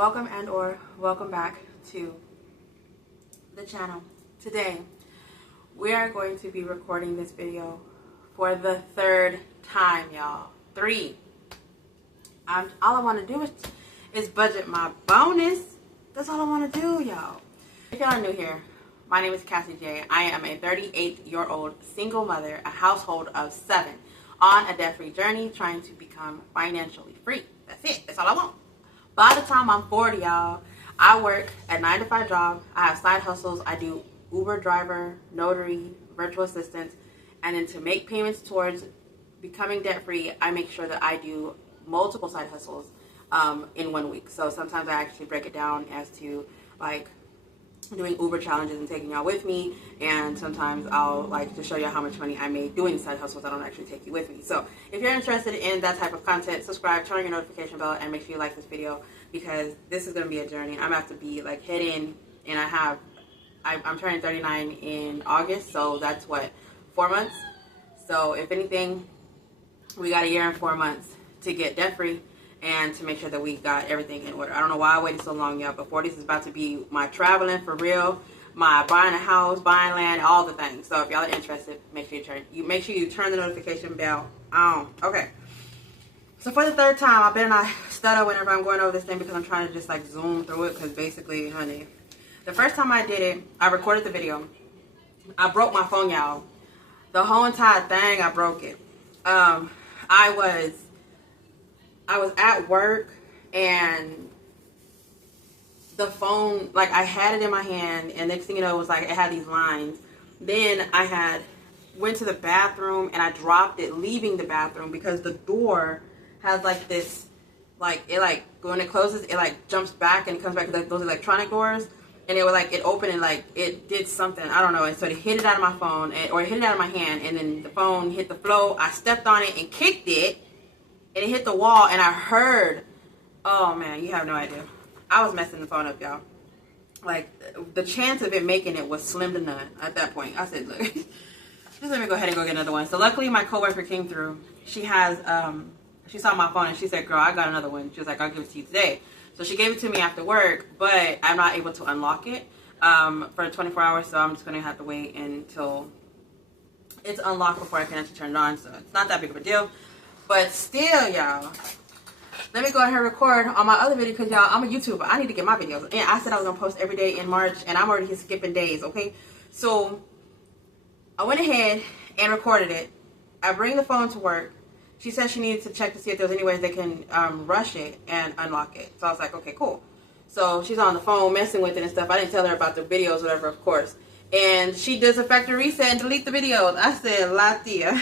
Welcome and or welcome back to the channel. Today we are going to be recording this video for the third time, y'all. All I want to do is budget my bonus. That's all I want to do, y'all. If y'all are new here, my name is Cassie J. I am a 38-year-old single mother, a household of 7, on a debt-free journey trying to become financially free. That's it. That's all I want. By the time I'm 40, y'all, I work a 9-to-5 job. I have side hustles. I do Uber driver, notary, virtual assistants, and then to make payments towards becoming debt-free, I make sure that I do multiple side hustles in 1 week. So sometimes I actually break it down as to like doing Uber challenges and taking y'all with me, and sometimes I'll like to show you how much money I made doing side hustles. I don't actually take you with me. So if you're interested in that type of content, subscribe, turn on your notification bell, and make sure you like this video, because this is going to be a journey. I'm going to have to be like head in, and I'm turning 39 in August, so that's what, 4 months. So if anything, we got a year and 4 months to get debt free and to make sure that we got everything in order. I don't know why I waited so long, y'all, but 40s is about to be my traveling for real, my buying a house, buying land, all the things. So if y'all are interested, make sure you turn the notification bell on. Okay. So for the third time, I better not stutter whenever I'm going over this thing, because I'm trying to just like zoom through it, because basically, honey, the first time I did it, I recorded the video. I broke my phone, y'all. The whole entire thing, I broke it. I was at work, and the phone, like I had it in my hand, and next thing you know, it was like it had these lines. Then I went to the bathroom, and I dropped it leaving the bathroom, because the door has like this, like it like when it closes, it like jumps back and it comes back, like those electronic doors, and it was like it opened and like it did something, I don't know, and so it hit it out of my phone, or it hit it out of my hand, and then the phone hit the floor. I stepped on it and kicked it, and it hit the wall, and I heard, oh man, you have no idea. I was messing the phone up, y'all. Like, the chance of it making it was slim to none at that point. I said, look, just let me go ahead and go get another one. So luckily my coworker came through. She saw my phone, and she said, girl, I got another one. She was like, I'll give it to you today. So she gave it to me after work, but I'm not able to unlock it for 24 hours, so I'm just going to have to wait until it's unlocked before I can actually turn it on. So it's not that big of a deal. But still, y'all, let me go ahead and record on my other video, because, y'all, I'm a YouTuber. I need to get my videos. And I said I was going to post every day in March, and I'm already skipping days, okay? So I went ahead and recorded it. I bring the phone to work. She said she needed to check to see if there's any ways they can rush it and unlock it. So I was like, okay, cool. So she's on the phone messing with it and stuff. I didn't tell her about the videos, whatever, of course. And she does a factory reset and delete the videos. I said, Latia,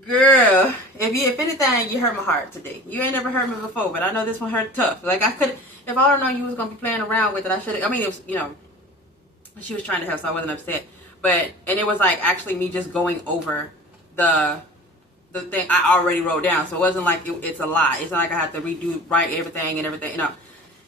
girl, if anything, you hurt my heart today. You ain't never hurt me before, but I know this one hurt tough. Like, I could, if I don't know you was going to be playing around with it, I should have, I mean, it was, you know, she was trying to help, so I wasn't upset. But, and it was like actually me just going over the thing I already wrote down. So it wasn't like it's a lot. It's not like I have to write everything and everything. You know,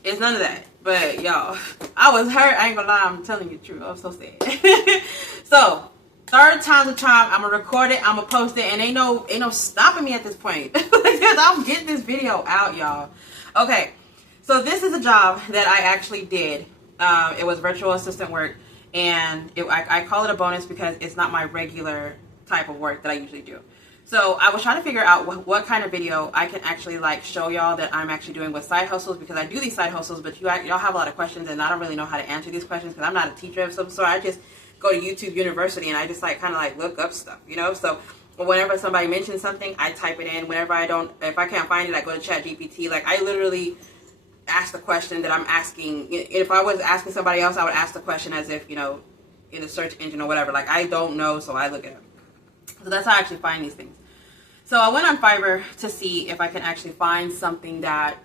it's none of that. But, y'all, I was hurt. I ain't gonna lie. I'm telling you the truth. I'm so sad. So, third time's a charm. I'm gonna record it. I'm gonna post it, and ain't no stopping me at this point. I'm getting this video out, y'all. Okay, so this is a job that I actually did. It was virtual assistant work, and I call it a bonus because it's not my regular type of work that I usually do. So I was trying to figure out what kind of video I can actually like show y'all that I'm actually doing with side hustles, because I do these side hustles, but y'all have a lot of questions, and I don't really know how to answer these questions because I'm not a teacher of some sort. I just go to YouTube University, and I just like kind of like look up stuff, you know. So whenever somebody mentions something, I type it in. Whenever if I can't find it, I go to ChatGPT. Like, I literally ask the question that I'm asking. If I was asking somebody else, I would ask the question as if, you know, in a search engine or whatever. Like, I don't know, so I look it up. So that's how I actually find these things. So I went on Fiverr to see if I can actually find something that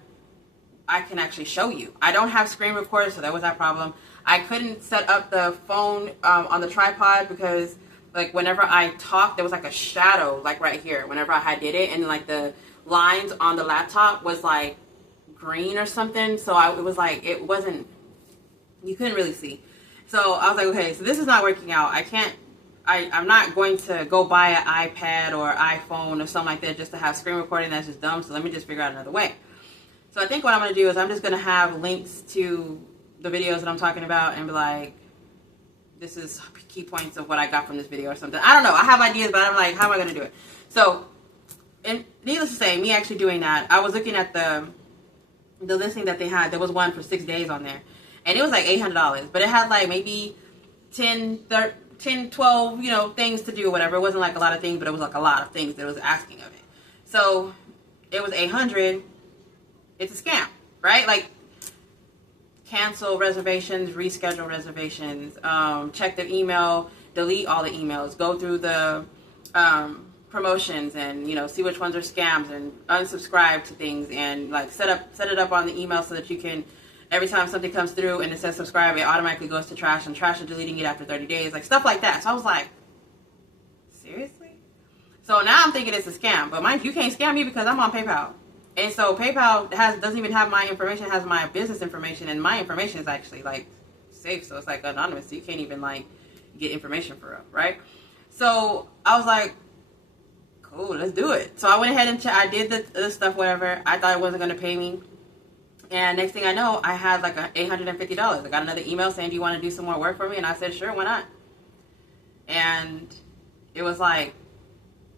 I can actually show you. I don't have screen recorder, so that was that problem. I couldn't set up the phone on the tripod, because like whenever I talked, there was like a shadow like right here whenever I did it, and like the lines on the laptop was like green or something. So it was like, it wasn't, you couldn't really see. So I was like, okay, so this is not working out. I'm not going to go buy an iPad or iPhone or something like that just to have screen recording. That's just dumb. So let me just figure out another way. So I think what I'm going to do is I'm just going to have links to the videos that I'm talking about and be like, this is key points of what I got from this video or something. I don't know. I have ideas, but I'm like, how am I going to do it? So, and needless to say, me actually doing that, I was looking at the listing that they had. There was one for 6 days on there. And it was like $800. But it had like maybe 10, 12, you know, things to do or whatever. It wasn't like a lot of things, but it was like a lot of things that it was asking of it. So, it was $800. It's a scam, right? Like, cancel reservations, reschedule reservations, check the email, delete all the emails, go through the promotions and, you know, see which ones are scams and unsubscribe to things and like set it up on the email so that you can, every time something comes through and it says subscribe, it automatically goes to trash and trash is deleting it after 30 days, like stuff like that. So I was like, seriously? So now I'm thinking it's a scam, but mind you, can't scam me because I'm on PayPal. And so PayPal doesn't even have my information, it has my business information, and my information is actually like safe, so it's like anonymous, so you can't even like get information for it, right? So I was like, cool, let's do it. So I went ahead and I did the stuff, whatever. I thought it wasn't going to pay me. And next thing I know, I had like $850. I got another email saying, do you want to do some more work for me? And I said, sure, why not? And it was like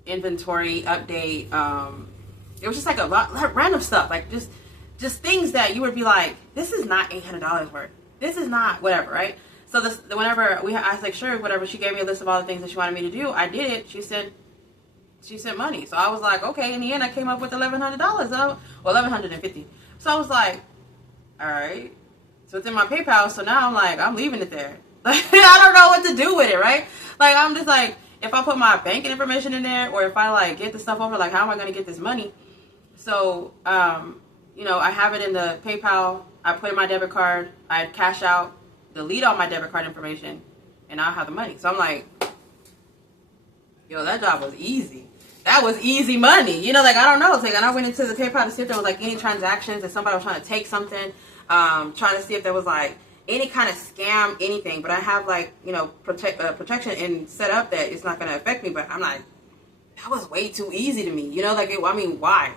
inventory update. It was just like a lot random stuff, like just things that you would be like, this is not $800 worth. This is not whatever, right? So whenever I was like, sure, whatever. She gave me a list of all the things that she wanted me to do. I did it. She sent money. So I was like, okay. In the end, I came up with $1,100. Well, $1,150. So I was like, all right. So it's in my PayPal. So now I'm like, I'm leaving it there. Like, I don't know what to do with it, right? Like, I'm just like, if I put my banking information in there, or if I like get the stuff over, like, how am I going to get this money? So, you know, I have it in the PayPal. I put in my debit card. I cash out, delete all my debit card information, and I'll have the money. So I'm like, yo, that job was easy. That was easy money. You know, like, I don't know. It's like, and I went into the PayPal to see if there was like any transactions, if somebody was trying to take something, trying to see if there was like any kind of scam, anything. But I have like, you know, protection and set up that it's not going to affect me. But I'm like, that was way too easy to me. You know, like, I mean, why?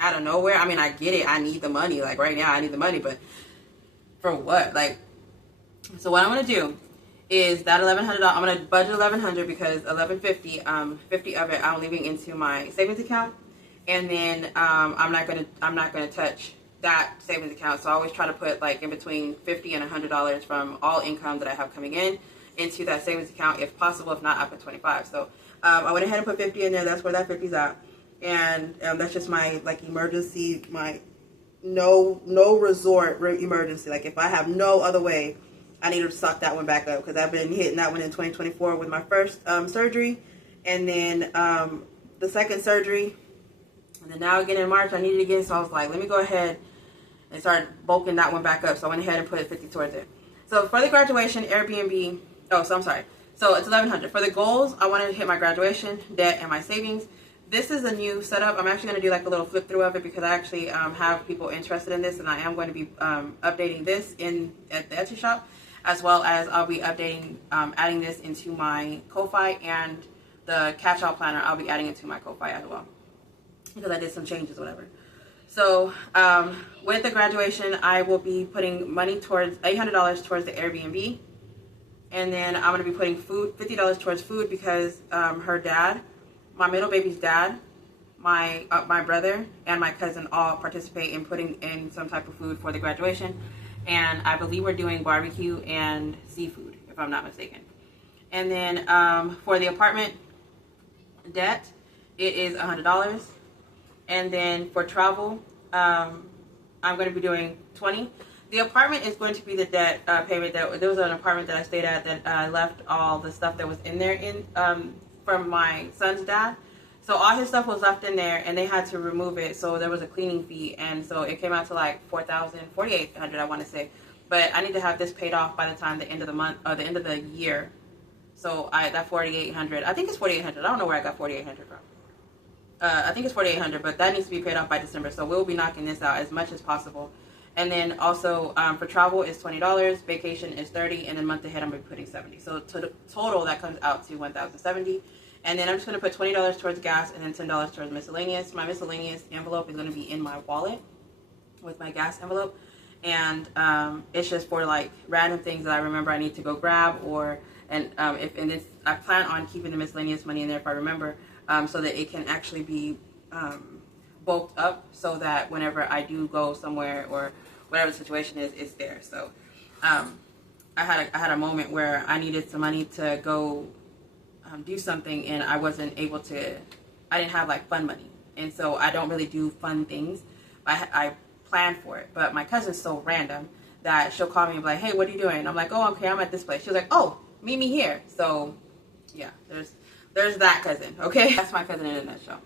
Out of nowhere? I mean, I get it. I need the money. Like, right now, I need the money. But for what? Like, so what I'm going to do is that $1,100, I'm going to budget $1,100 because $1,150, 50 of it I'm leaving into my savings account, and then I'm not going to touch that savings account. So I always try to put like in between $50 and $100 from all income that I have coming in into that savings account if possible. If not, I put 25. So I went ahead and put 50 in there. That's where that 50's at, and that's just my like emergency, my no resort emergency. Like, if I have no other way, I need to suck that one back up, because I've been hitting that one in 2024 with my first surgery, and then the second surgery, and then now again in March I need it again. So I was like, let me go ahead and start bulking that one back up. So I went ahead and put 50 towards it. So for the graduation, Airbnb, so I'm sorry. So it's $1,100. For the goals, I wanted to hit my graduation, debt, and my savings. This is a new setup. I'm actually going to do like a little flip through of it, because I actually have people interested in this, and I am going to be updating this at the Etsy shop, as well as I'll be updating, adding this into my Ko-Fi, and the catch-all planner, I'll be adding it to my Ko-Fi as well, because I did some changes, whatever. So with the graduation, I will be putting money towards $800 towards the Airbnb, and then I'm going to be putting $50 towards food, because her dad, my middle baby's dad, my brother, and my cousin all participate in putting in some type of food for the graduation. And I believe we're doing barbecue and seafood, if I'm not mistaken. And then for the apartment debt, it is $100. And then for travel, I'm going to be doing $20. The apartment is going to be the debt payment. There was an apartment that I stayed at that I left all the stuff that was in there from my son's dad. So all his stuff was left in there, and they had to remove it. So there was a cleaning fee, and so it came out to like $4,800, I want to say. But I need to have this paid off by the time the end of the month, or the end of the year. So that $4,800, I think it's $4,800. I don't know where I got $4,800 from. I think it's $4,800, but that needs to be paid off by December. So we'll be knocking this out as much as possible. And then also for travel is $20, vacation is $30, and then month ahead I'm going to be putting $70. So to the total, that comes out to $1,070. And then I'm just going to put $20 towards gas, and then $10 towards miscellaneous. My miscellaneous envelope is going to be in my wallet. with my gas envelope. And it's just for like random things that I remember I need to go grab, or I plan on keeping the miscellaneous money in there if I remember, so that it can actually be bulked up, so that whenever I do go somewhere or whatever the situation is, it's there. So I had a moment where I needed some money to go do something, and I wasn't able to. I didn't have like fun money, and so I don't really do fun things. I plan for it, but my cousin's so random that she'll call me and be like, hey, what are you doing? And I'm like, oh, okay, I'm at this place. She's like, oh, meet me here. So yeah, there's that cousin. Okay, that's my cousin in a nutshell.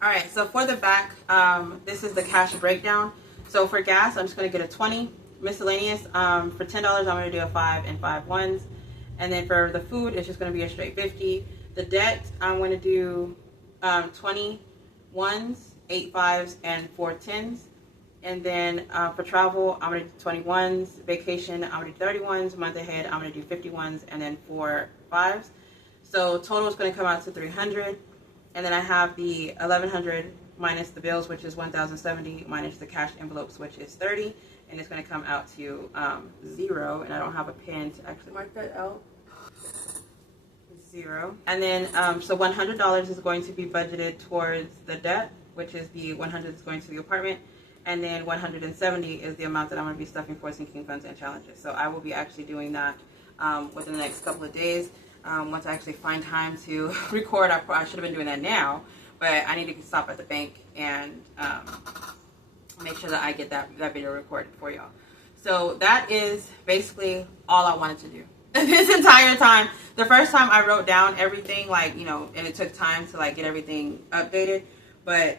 All right, so for the back, this is the cash breakdown. So for gas, I'm just going to get a 20. Miscellaneous, for $10, I'm going to do a 5 and 5 ones. And then for the food, it's just going to be a straight 50. The debt, I'm going to do 20 ones, 8 5s, and 4 10s. And then for travel, I'm going to do 20 ones. Vacation, I'm going to do 30 ones. Month ahead, I'm going to do 50 ones, and then 4 5s. So total is going to come out to 300. And then I have the 1100 minus the bills, which is 1070, minus the cash envelopes, which is 30. And it's going to come out to 0. And I don't have a pen to actually mark that out. 0. And then, so $100 is going to be budgeted towards the debt, which is the 100 is going to the apartment. And then 170 is the amount that I'm going to be stuffing for sinking funds and challenges. So I will be actually doing that within the next couple of days. Once I actually find time to record, I should have been doing that now, but I need to stop at the bank and make sure that I get that video recorded for y'all. So that is basically all I wanted to do this entire time. The first time I wrote down everything, like, you know, and it took time to like get everything updated, but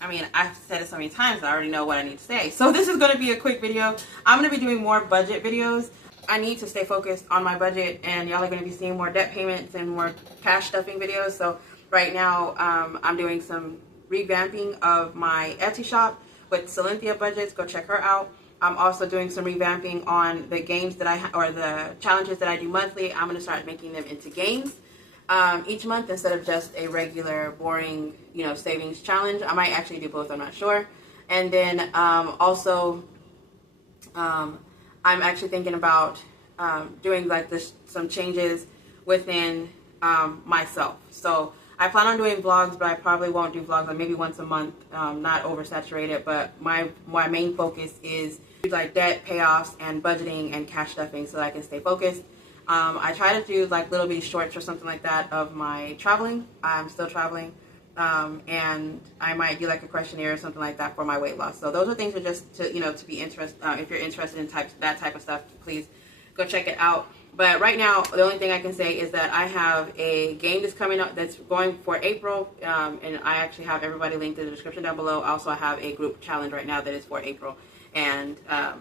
I mean, I've said it so many times, I already know what I need to say. So this is going to be a quick video. I'm going to be doing more budget videos. I need to stay focused on my budget, and y'all are going to be seeing more debt payments and more cash stuffing videos. So right now, I'm doing some revamping of my Etsy shop with Silynthia Budgets. Go check her out. I'm also doing some revamping on the games that or the challenges that I do monthly. I'm going to start making them into games each month instead of just a regular, boring, you know, savings challenge. I might actually do both. I'm not sure. And then also, I'm actually thinking about doing like some changes within myself. So I plan on doing vlogs, but I probably won't do vlogs like maybe once a month, not oversaturated. But my main focus is like debt payoffs and budgeting and cash stuffing, so that I can stay focused. I try to do like little bitty shorts or something like that of my traveling. I'm still traveling. And I might do like a questionnaire or something like that for my weight loss. So those are things that just to, you know, to be interested. If you're interested in that type of stuff, please go check it out. But right now, the only thing I can say is that I have a game that's coming up that's going for April, and I actually have everybody linked in the description down below. Also, I have a group challenge right now that is for April, and I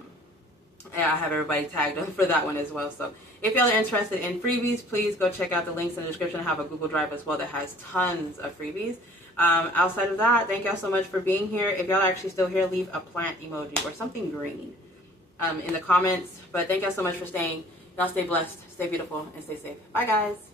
have everybody tagged for that one as well. So if y'all are interested in freebies, please go check out the links in the description. I have a Google Drive as well that has tons of freebies. Outside of that, thank y'all so much for being here. If y'all are actually still here, leave a plant emoji or something green in the comments. But thank y'all so much for staying. Y'all stay blessed, stay beautiful, and stay safe. Bye, guys.